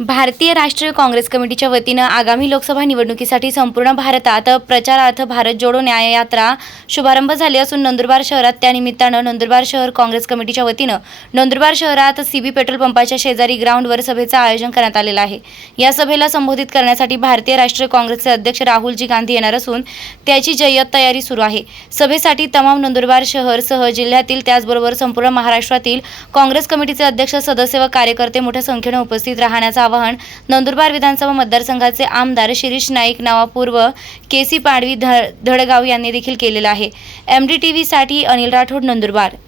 भारतीय राष्ट्रीय काँग्रेस कमिटीच्या वतीनं आगामी लोकसभा निवडणुकीसाठी संपूर्ण भारतात प्रचारार्थ भारत जोडो न्याय यात्रा शुभारंभ झाली असून नंदुरबार शहरात त्यानिमित्तानं नंदुरबार शहर काँग्रेस कमिटीच्या वतीनं नंदुरबार शहरात सीबी पेट्रोल पंपाच्या शेजारी ग्राउंडवर सभेचं आयोजन करण्यात आलेलं आहे। या सभेला संबोधित करण्यासाठी भारतीय राष्ट्रीय काँग्रेसचे अध्यक्ष राहुलजी गांधी येणार असून त्याची जय्यत तयारी सुरू आहे। सभेसाठी तमाम नंदुरबार शहरसह जिल्ह्यातील त्याचबरोबर संपूर्ण महाराष्ट्रातील काँग्रेस कमिटीचे अध्यक्ष सदस्य व कार्यकर्ते मोठ्या संख्येने उपस्थित राहण्याचं आवाहन नंदुरबार विधानसभा मतदारसंघाचे आमदार शिरीष नाईक नवापूर व केसी पाडवी धडगाव यांनी देखील केलेलं आहे। MDTV साठी अनिल राठोड, नंदुरबार।